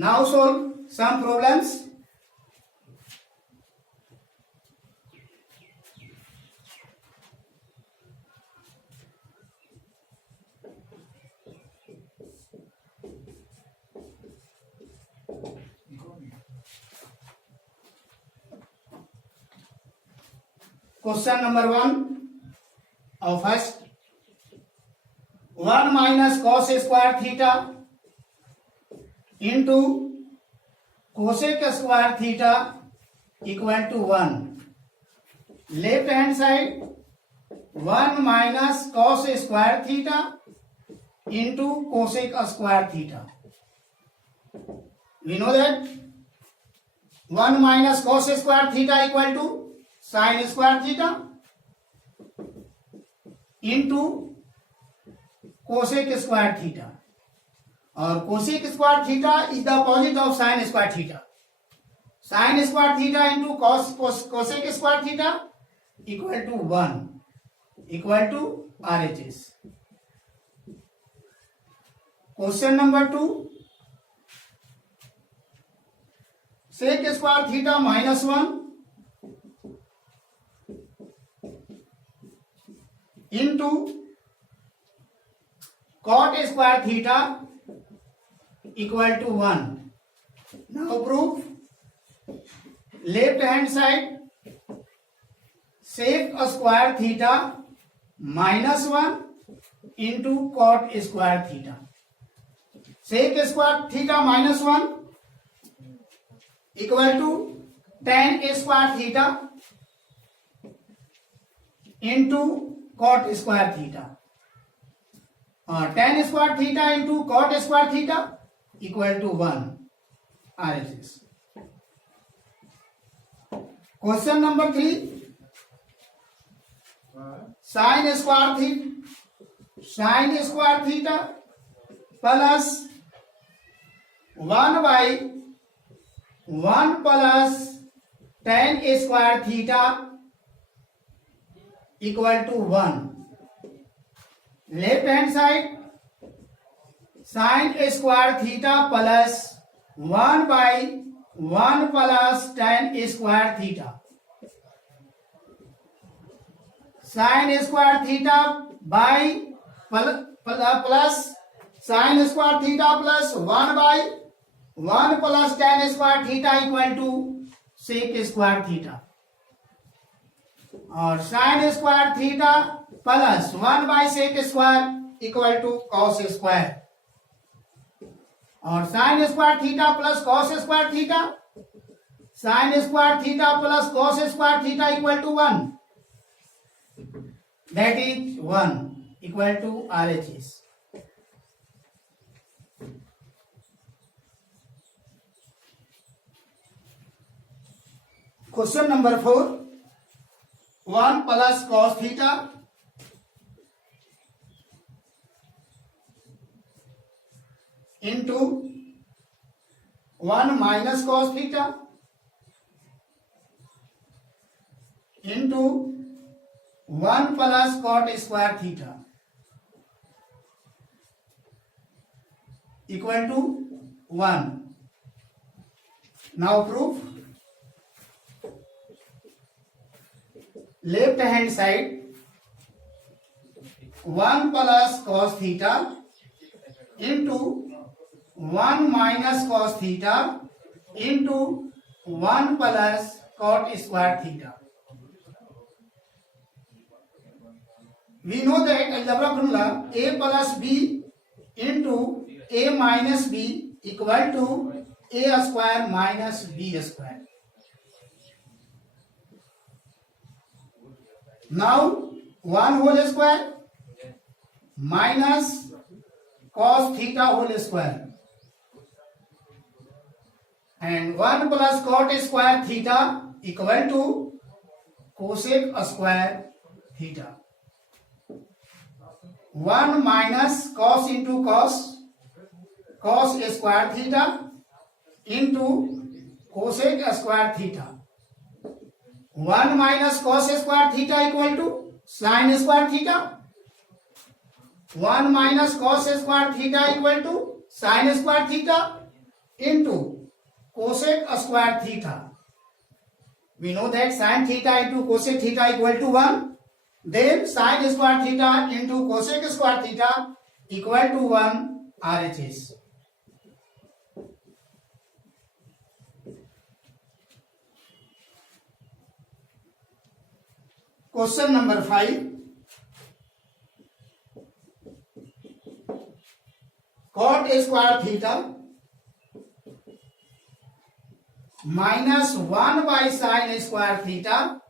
Now solve some problems. Question number 1 of first. 1 minus cos square theta into cosec square theta equal to 1. Left hand side 1 minus cos square theta into cosec square theta. We know that 1 minus cos square theta equal to sin square theta into cosec square theta. और cosec square theta is the opposite of sin square theta. Sin square theta into cosec square theta equal to 1, equal to RHS. Question number 2. Sec square theta minus 1 into cot square theta equal to 1. Now prove. Left hand side sec square theta minus 1 into cot square theta. Sec square theta minus 1 equal to tan square theta into cot square theta. Tan square theta into cot square theta equal to 1 RHS. Question number 3. Sin square theta plus 1 by 1 plus tan square theta equal to 1. Left hand side sin square theta plus 1 by 1 plus tan square theta. Sin square theta by plus sin square theta plus 1 by 1 plus tan square theta equal to sec square theta. और sin square theta plus 1 by sec square equal to cos square. और sine square theta plus cos square theta, sine square theta plus cos square theta equal to 1. That is 1 equal to RHS. Question number 4. 1 प्लस कॉस थीटा into 1 minus cos theta into 1 plus cot square theta equal to 1. Now proof. Left hand side 1 plus cos theta into 1 minus cos theta into 1 plus cot square theta. We know that algebra formula a plus b into a minus b equal to a square minus b square. Now 1 whole square minus cos theta whole square and 1 plus cot square theta equal to cosec square theta. 1 minus cos into cos square theta into cosec square theta. 1 minus cos square theta equal to sin square theta. 1 minus cos square theta equal to sin square theta. into cosec square theta. We know that sin theta into cosec theta equal to 1. Then sin square theta into cosec square theta equal to 1 RHS. Question number 5. Cot square theta minus 1 by sin square theta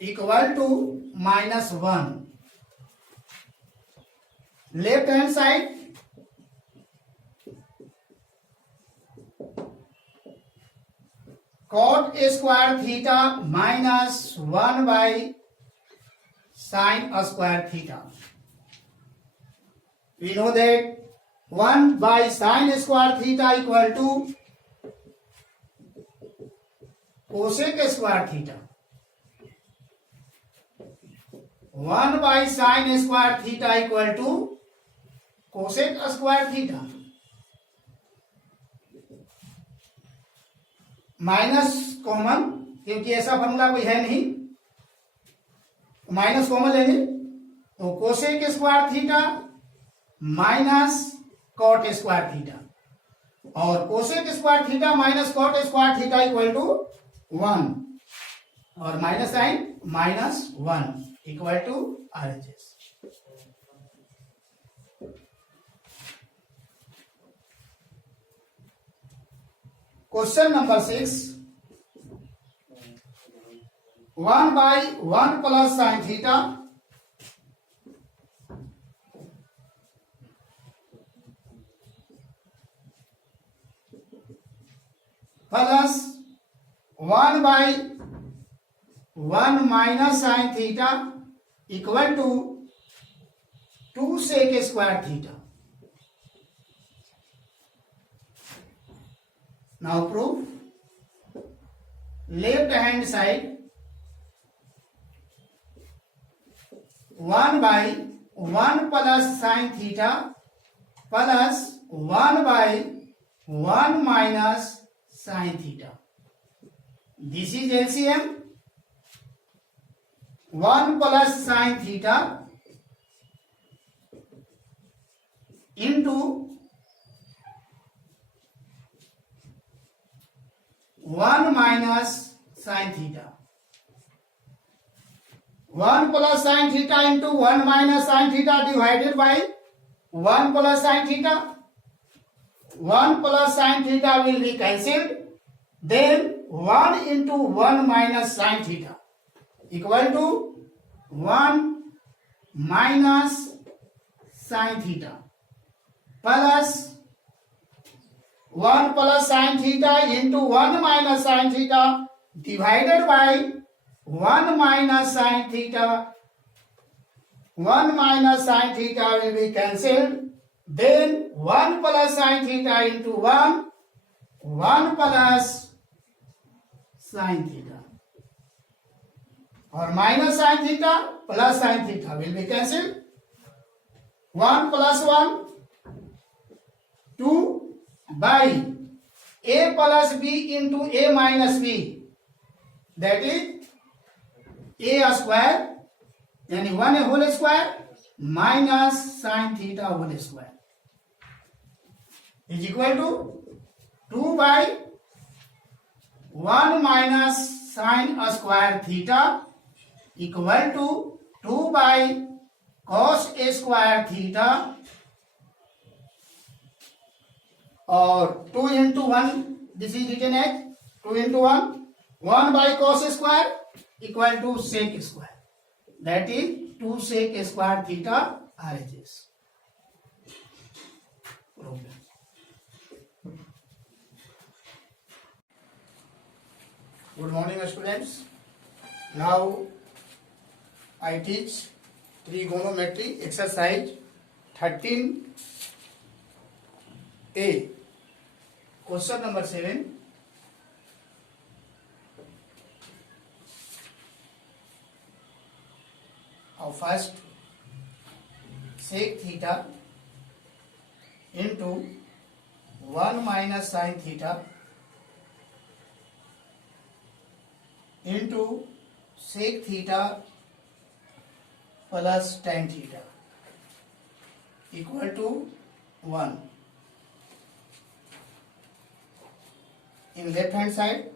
equal to minus 1. Left hand side, cot square theta minus 1 by sin square theta. We know that 1 by sin square theta equal to cosec square theta. 1 by sin square theta equal to cosec square theta. Minus common, क्योंकि ऐसा formula कोई है नहीं, minus common लेंगे तो cosec square theta minus cot square theta, और cosec square theta minus cot square theta equal to 1, और minus sine minus 1 equal to RHS. Question number 6. 1 by 1 plus sin theta plus 1 by 1 minus sin theta equal to 2 sec square theta. Now prove. Left hand side, 1 by 1 plus sin theta plus 1 by 1 minus sin theta. This is LCM. 1 plus sin theta into 1 minus sin theta. 1 plus sin theta into 1 minus sin theta divided by 1 plus sin theta. 1 plus sin theta will be cancelled. Then 1 into 1 minus sin theta equal to 1 minus sin theta plus 1 plus sin theta into 1 minus sin theta divided by 1 minus sin theta. 1 minus sin theta will be cancelled. Then 1 plus sin theta into 1 plus sin theta, or minus sin theta plus sin theta will be cancelled. 1 plus 1 2 by a plus b into a minus b, that is a square, यानी 1 whole square minus sin theta whole square is equal to 2 by 1 minus sin square theta equal to 2 by cos square theta, और 2 into 1, this is written as 2 into 1, 1 by cos square equal to sec square, that is 2 sec square theta RHS. Good morning students. Now I teach trigonometry exercise 13A. Question number 7. Now first, sec theta into 1 minus sin theta into sec theta plus tan theta equal to 1. In left hand side,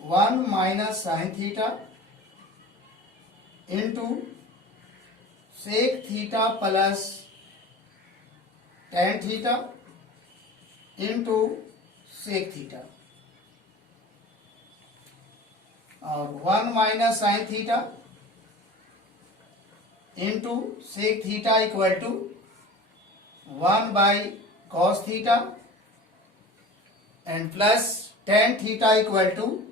1 minus sin theta into sec theta plus tan theta into sec theta, और 1 minus sin theta into sec theta equal to 1 by cos theta and plus tan theta equal to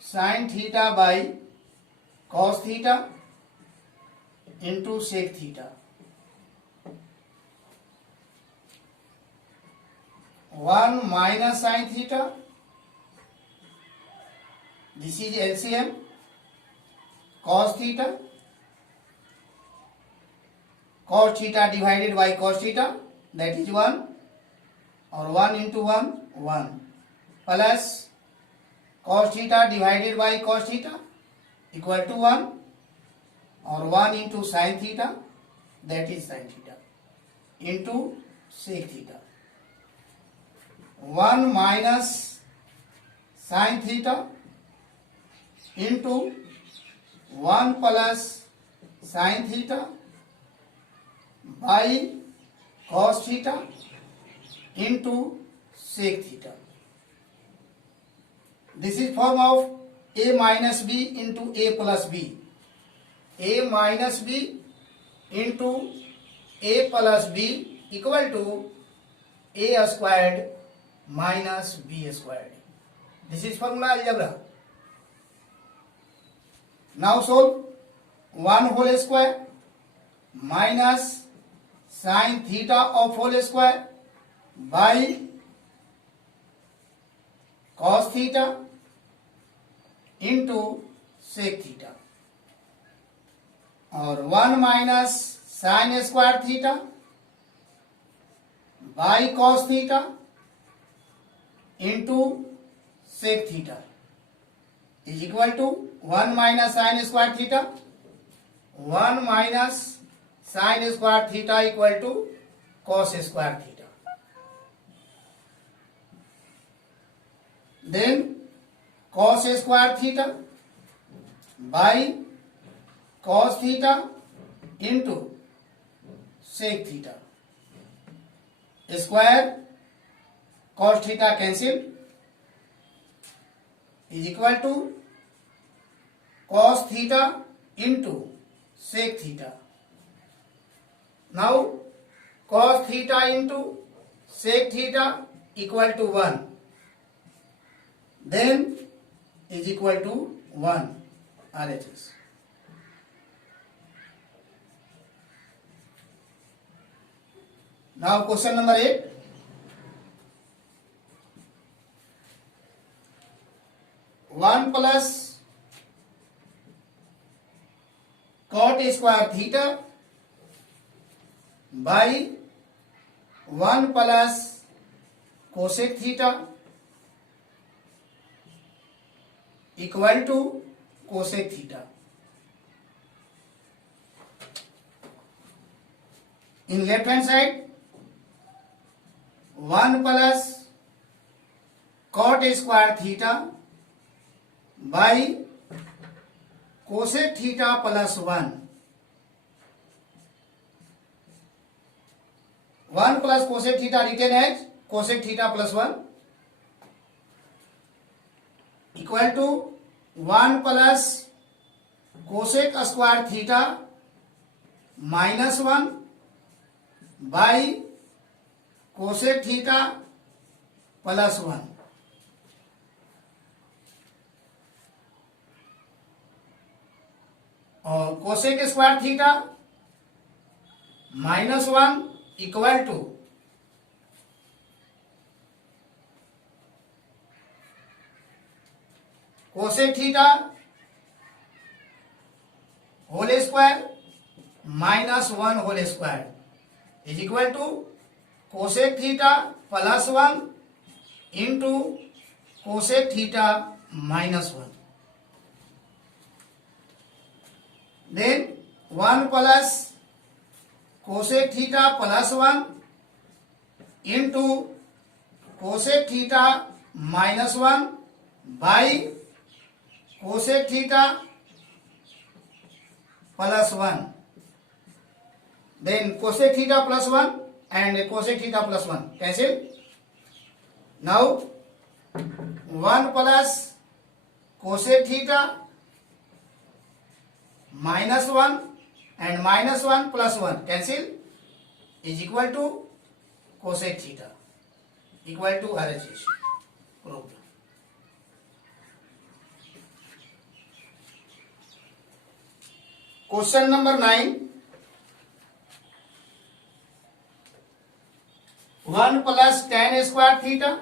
sin theta by cos theta into sec theta. 1 minus sin theta, this is LCM, cos theta divided by cos theta, that is 1, और 1 into 1 1, plus cos theta divided by cos theta equal to 1, और 1 into sin theta, that is sin theta, into sec theta. 1 minus sin theta into 1 plus sin theta by cos theta into sec theta. This is form of a minus b into a plus b. A minus b into a plus b equal to a squared minus b squared. This is formula algebra. Now solve 1 whole square minus sin theta of whole square by cos theta into sec theta, और 1 minus sin square theta by cos theta into sec theta is equal to 1 minus sin square theta. 1 minus sin square theta equal to cos square theta. Then cos square theta by cos theta into sec theta. Square cos theta cancelled is equal to cos theta into sec theta. Now cos theta into sec theta equal to 1, then is equal to 1 RHS. Now question number 8. One plus cot square theta by 1 plus cosec theta equal to cosec theta. In left hand side, 1 plus cot square theta by cosec theta plus 1. 1 plus cosec theta written as cosec theta plus 1 equal to 1 plus cosec square theta minus 1 by cosec theta plus 1. और cosec square theta minus 1 equal to cosec theta whole square minus 1 whole square is equal to cosec theta plus 1 into cosec theta minus 1. Then 1 plus cosec theta plus 1 into cosec theta minus 1 by cosec theta plus 1. Then cosec theta plus 1 and cosec theta plus 1 cancel. Now 1 plus cosec theta minus 1 and minus 1 plus 1 cancel is equal to cosec theta equal to RHS. Proved. Question number 9. 1 plus tan square theta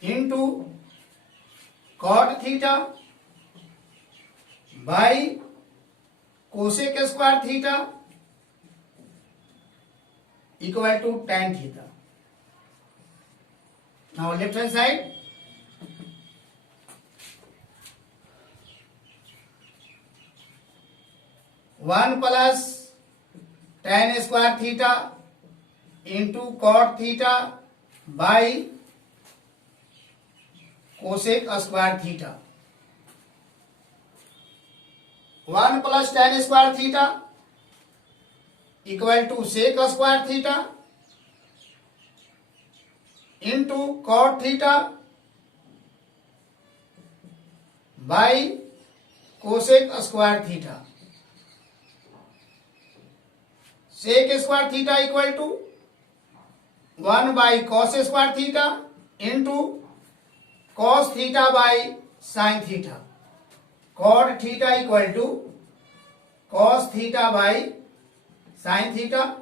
into cot theta by cosec square theta equal to tan theta. Now left hand side, one plus tan square theta into cot theta by cosec square theta. 1 plus tan square theta equal to sec square theta into cot theta by cosec square theta. Sec square theta equal to 1 by cos square theta into cos theta by sin theta. Cot theta equal to cos theta by sin theta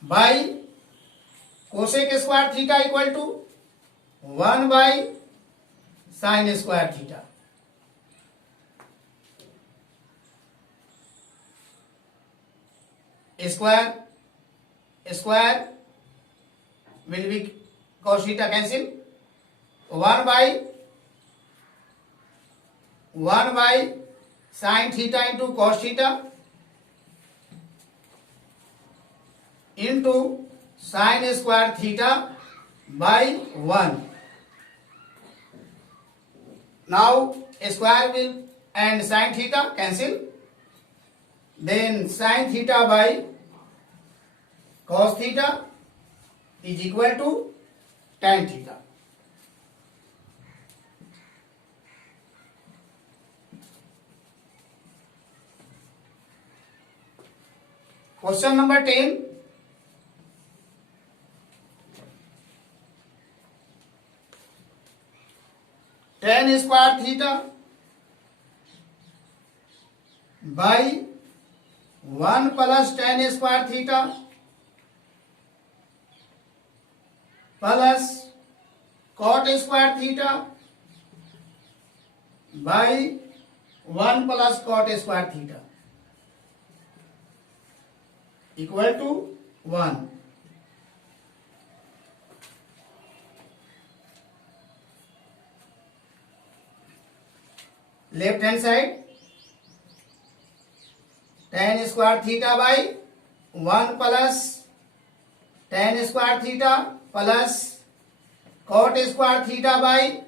by cosec square theta equal to 1 by sin square theta. Square will be cos theta cancel. 1 by sin theta into cos theta into sin square theta by 1. Now square will and sin theta cancel. Then sin theta by cos theta is equal to tan theta. Question number 10. Tan square theta by 1 plus tan square theta plus cot square theta by 1 plus cot square theta equal to 1. Left hand side, tan square theta by 1 plus tan square theta plus cot square theta by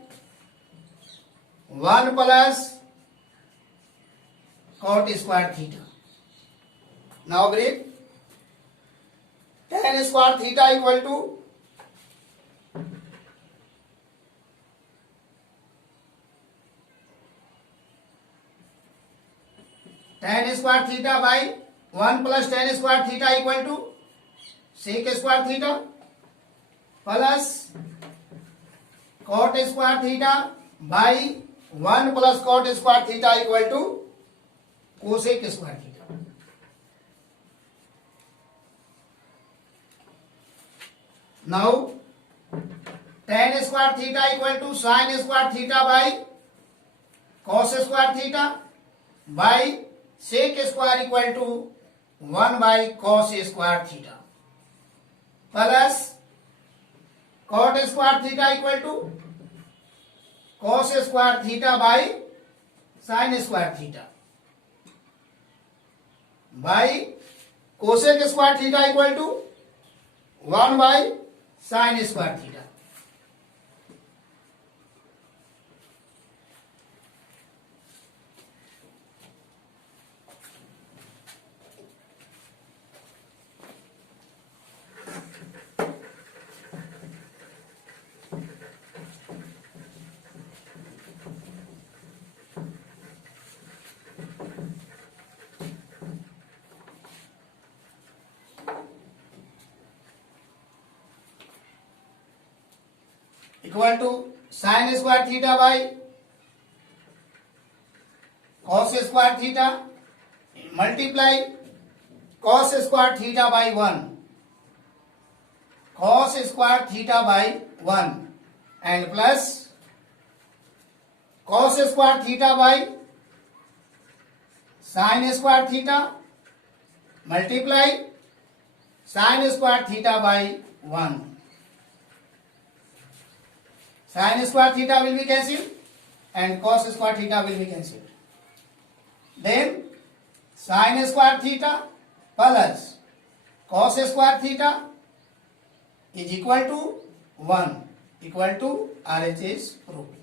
1 plus cot square theta. Now break. Tan square theta equal to tan square theta by 1 plus tan square theta equal to sec square theta plus cot square theta by 1 plus cot square theta equal to cosec square theta. Now tan square theta equal to sin square theta by cos square theta by sec square equal to 1 by cos square theta plus cot square theta equal to cos square theta by sin square theta by cosec square theta equal to 1 by sin square theta. Equal to sin square theta by cos square theta multiply cos square theta by 1 cos square theta by 1 and plus cos square theta by sin square theta multiply sin square theta by 1. Sin square theta will be cancelled and cos square theta will be cancelled. Then sin square theta plus cos square theta is equal to 1 equal to RHS proved.